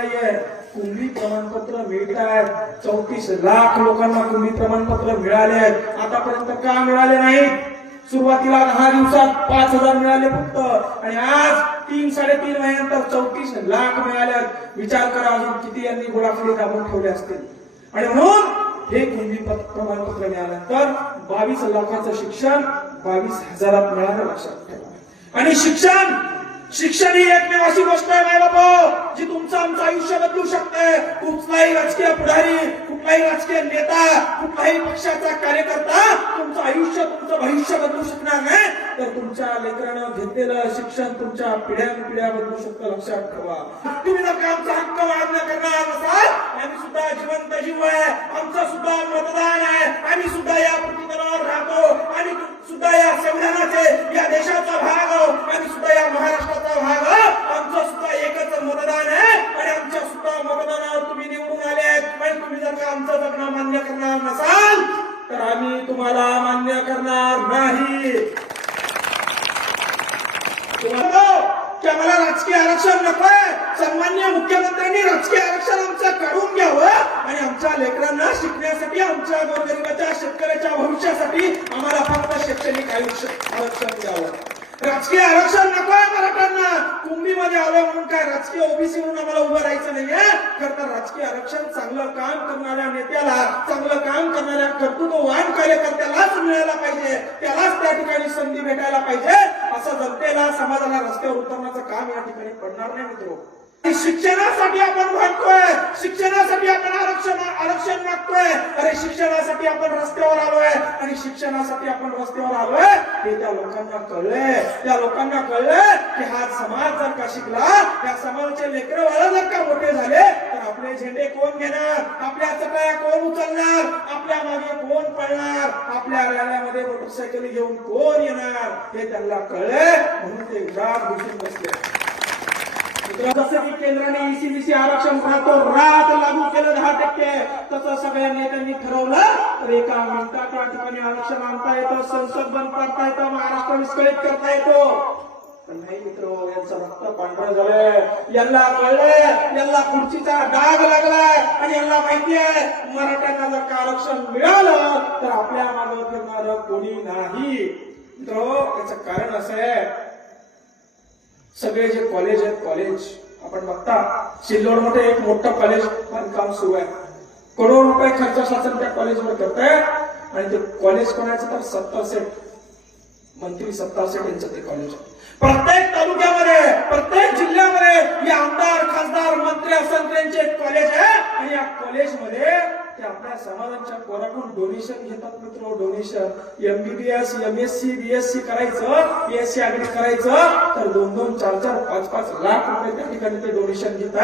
कुंभी प्रमाणपत्र मिळत आहेत चौतीस लाख लोकांना कुंभी प्रमाणपत्र मिळाले आहेत आतापर्यंत का मिळाले नाही? सुरुवातीला दहा दिवसात पाच हजार मिळाले फक्त. आणि आज तीन साडेतीन महिन्यानंतर चौतीस लाख मिळाले आहेत विचार करा अजून किती यांनी गोळाखोरी दाबून ठेवले असतील. आणि म्हणून हे कुंभी प्रमाणपत्र मिळाल्यानंतर बावीस लाखाचं शिक्षण बावीस हजारात मिळालं लक्षात ठेवा. आणि शिक्षण शिक्षण ही एकमेव अशी गोष्ट आहे माय बाबा जी तुमचं आमचं आयुष्य बदलू शकते. कुठलाही राजकीय पुढारी कुठलाही राजकीय नेता कुठलाही पक्षाचा कार्यकर्ता तुमचं आयुष्य तुमचं भविष्य बदलू शकणार नाही. तर तुमच्या लेकरानं घेतलेलं शिक्षण तुमच्या पिढ्यान पिढ्या बदलू शकतं लक्षात ठेवा. तुम्ही जर आमचा हक्क मागणं करणार असाल आम्ही सुद्धा जिवंत जीव आहे. आमचं मान्य करणार नाही. मला आम्हाला राजकीय आरक्षण नकोय सन्मान्य मुख्यमंत्र्यांनी राजकीय आरक्षण आमचं काढून घ्यावं आणि आमच्या लेकरांना शिकण्यासाठी आमच्या गोरगरिबाच्या शेतकऱ्याच्या भविष्यासाठी आम्हाला फक्त शैक्षणिक आयुष्य आरक्षण द्यावं. राजकीय आरक्षण नकोय तुम्ही मध्ये आलोय म्हणून काय राजकीय ओबीसी म्हणून आम्हाला उभं राहायचं नाहीये? करता राजकीय आरक्षण चांगलं काम करणाऱ्या नेत्याला चांगलं काम करणाऱ्या कर्तृत्ववान कार्यकर्त्यालाच मिळायला पाहिजे. त्यालाच त्या ठिकाणी संधी भेटायला पाहिजे. असं जनतेला समाजाला रस्त्यावर उतरण्याचं काम या ठिकाणी पडणार नाही मित्रो. शिक्षणासाठी आपण म्हणतोय शिक्षणासाठी आपण आरक्षण आरक्षण मागतोय. अरे शिक्षण आपण रस्त्यावर आलोय आणि शिक्षणासाठी आपण रस्त्यावर आलोय हे त्या लोकांना कळले त्या लोकांना कळले की हा समाज जर का शिकला त्या समाजाचे लेकर वाला जर का मोठे झाले तर आपले झेंडे कोण घेणार? आपल्या चटाया कोण उचलणार? आपल्या मागे कोण पळणार? आपल्या रॅल्यामध्ये मोटरसायकल घेऊन कोण येणार? हे त्यांना कळले म्हणून ते उदार बसले. जसं की केंद्राने ईसीबीसी आरक्षण पाहतो. रात लागू केलं दहा टक्के. तसं सगळ्या नेत्यांनी ठरवलं तर एका मिनिटात या ठिकाणी आरक्षण आणता येतं संसद बंद करता येतं महाराष्ट्र विस्कळीत करता येतो. नाही मित्र यांचं रक्त पांढरं झालंय. यांना कळलंय यांना खुर्चीचा डाग लागलाय. आणि यांना माहिती आहे मराठ्यांना जर का आरक्षण मिळालं तर आपल्या मागं फिरणार कोणी नाही. मित्र याचं कारण असं आहे सगळे जे कॉलेज आहेत कॉलेज आपण बघता सिल्लोडमध्ये एक मोठं कॉलेज बांधकाम सुरू आहे. करोड रुपये खर्च शासन त्या कॉलेजवर करत आहे. आणि ते कॉलेज कोणाचं तर सत्ता सेट. मंत्री सत्ता सेट यांचं ते कॉलेज आहे. प्रत्येक तालुक्यामध्ये प्रत्येक जिल्ह्यामध्ये आमदार खासदार मंत्री असं त्यांचे एक कॉलेज आहे. आणि या कॉलेजमध्ये ते आपल्या समाजाच्या कोणाकडून डोनेशन घेतात मित्र डोनेशन एमबीबीएस एमएससी बीएससी करायचं बीएससी ऍडमिट करायचं तर दोन दोन चार चार पाच पाच लाख रुपये त्या ठिकाणी ते डोनेशन घेतात